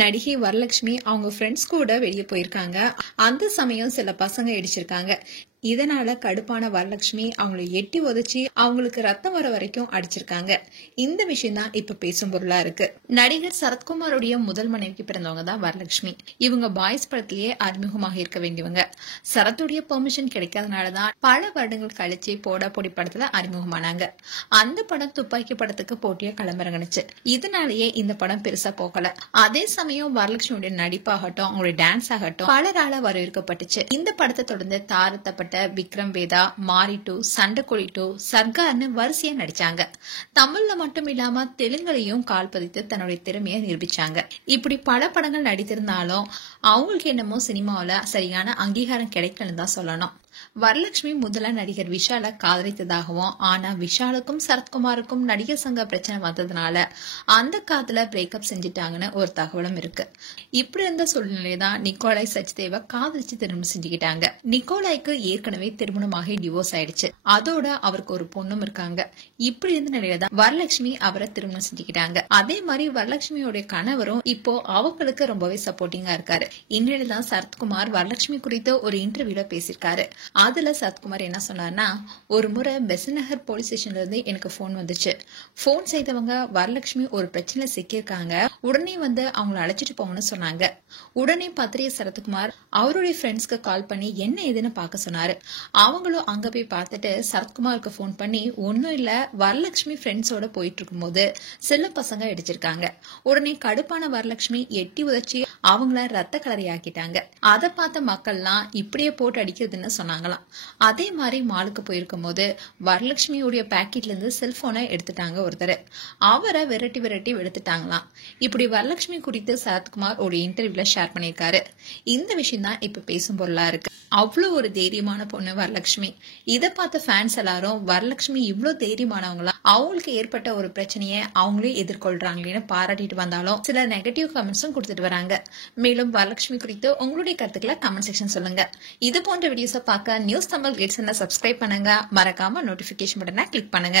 நடிகை வரலட்சுமி அவங்க ஃப்ரெண்ட்ஸ் கூட வெளியே போயிருக்காங்க. அந்த சமயம் சில பசங்க இடிச்சிருக்காங்க. இதனால கடுப்பான வரலட்சுமி அவங்களை எட்டி உதைச்சி அவங்களுக்கு ரத்தம் வர வரைக்கும் அடிச்சிருக்காங்க. இந்த விஷயம் தான் இப்ப பேசும் பொருளா இருக்கு. நடிகர் சரத்குமாருடைய முதல் மனைவிக்கு பிறந்தவங்க தான் வரலட்சுமி. இவங்க பாய்ஸ் படத்திலேயே அறிமுகமாக இருக்க வேண்டியவங்க. சரத்துடைய பெர்மிஷன் கிடைக்காதனாலதான் பல வருடங்கள் கழிச்சு போடா பொடி படத்துல அறிமுகமானாங்க. அந்த படம் துப்பாக்கி படத்துக்கு போட்டியா களமிறங்குனுச்சு. இதனாலேயே இந்த படம் பெருசா போகல. அதே சமயம் வரலட்சுமியுடைய நடிப்பாகட்டும் அவங்களுடைய டான்ஸ் ஆகட்டும் பலரால வரவேற்கப்பட்டுச்சு. இந்த படத்தை தொடர்ந்து தாரத்தப்பட்ட விக்ரம் வேதா, மாரி 2, சண்டைக்கோழி 2, சர்கார்னு வரிசையா நடிச்சாங்க. தமிழ்ல மட்டும் இல்லாம தெலுங்குலையும் கால் பதித்து தன்னுடைய திறமையை நிரூபிச்சாங்க. இப்படி பல படங்கள் நடித்திருந்தாலும் அவங்களுக்கு என்னமோ சினிமாவில சரியான அங்கீகாரம் கிடைக்கலன்னு தான் சொல்லணும். வரலட்சுமி முதல்ல நடிகர் விஷால காதலித்ததாகவும், ஆனா விஷாலுக்கும் சரத்குமாருக்கும் நடிகர் சங்க பிரச்சனை வந்ததுனால அந்த காதல பிரேக்கப் செஞ்சிட்டாங்கன்னு ஒரு தகவலும் இருக்கு. இப்படி இருந்த சூழ்நிலைதான் நிக்கோலாய் சச்தேவ காதலிச்சு திருமணம் செஞ்சுக்கிட்டாங்க. நிக்கோலாய்க்கு ஏற்கனவே திருமணமாகி டிவோர்ஸ் ஆயிடுச்சு. அதோட அவருக்கு ஒரு பொண்ணும் இருக்காங்க. இப்படி இருந்த நிலையில தான் வரலட்சுமி அவரை திருமணம் செஞ்சுக்கிட்டாங்க. அதே மாதிரி வரலட்சுமியோட கணவரும் இப்போ அவங்களுக்கு ரொம்பவே சப்போர்ட்டிங்கா இருக்காரு. இந்நிலையில தான் சரத்குமார் வரலட்சுமி குறித்து ஒரு இன்டர்வியூல பேசியிருக்காரு. அதுல சரத்குமார் என்ன சொன்னார்னா, ஒரு முறை பெசன்ட் நகர் போலீஸ் ஸ்டேஷன்ல இருந்து எனக்கு போன் வந்துச்சு. போன் செய்தவங்க வரலட்சுமி ஒரு பிரச்சனை சிக்கியிருக்காங்க, உடனே வந்து அவங்களை அழைச்சிட்டு போங்கன்னு சொன்னாங்க. உடனே பத்திரிய சரத்குமார் அவருடைய ஃப்ரெண்ட்ஸ்க்கு கால் பண்ணி என்ன ஏதுன்னு பார்க்க சொன்னாரு. அவங்களும் அங்க போய் பார்த்துட்டு சரத்குமாருக்கு போன் பண்ணி ஒன்னும் இல்ல, வரலட்சுமி ஃப்ரெண்ட்ஸோட போயிட்டு இருக்கும் போது சில பசங்க அடிச்சிருக்காங்க. உடனே கடுப்பான வரலட்சுமி எட்டி உதச்சி அவங்கள ரத்த கலரி ஆக்கிட்டாங்க. அதை பார்த்த மக்கள்லாம் இப்படியே போட்டு அடிக்கிறதுன்னு சொன்னாங்களாம். அதே மாதிரி மாலுக்கு போயிருக்கும் போது வரலட்சுமியுடைய பாக்கெட்ல இருந்து செல்போனை எடுத்துட்டாங்க ஒருத்தர். அவரை விரட்டி விரட்டி எடுத்துட்டாங்களாம். இப்படி வரலட்சுமி குறித்து சரத்குமார் ஒரு இன்டர்வியூல ஷேர் பண்ணியிருக்காரு. இந்த விஷயம் தான் இப்ப பேசும் பொருளா இருக்கு. அவ்வளவு ஒரு தைரியமான பொண்ணு வரலட்சுமி. இதை பார்த்த ஃபேன்ஸ் எல்லாரும் வரலட்சுமி இவ்வளவு தைரியமானவங்களா, அவங்களுக்கு ஏற்பட்ட ஒரு பிரச்சனையை அவங்களே எதிர்கொள்றாங்களேன்னு பாராட்டிட்டு வந்தாலும் சில நெகட்டிவ் கமெண்ட்ஸும் கொடுத்துட்டு வராங்க. மேலும் வரலட்சுமி குறித்து உங்களுடைய கருத்துக்களை கமெண்ட் செக்ஷன் சொல்லுங்க. இது போன்ற வீடியோஸை பார்க்க நியூஸ் தமிழ் கிளிட்ஸ் சப்ஸ்கிரைப் பண்ணுங்க. மறக்காம நோட்டிபிகேஷன் பட்டனை கிளிக் பண்ணுங்க.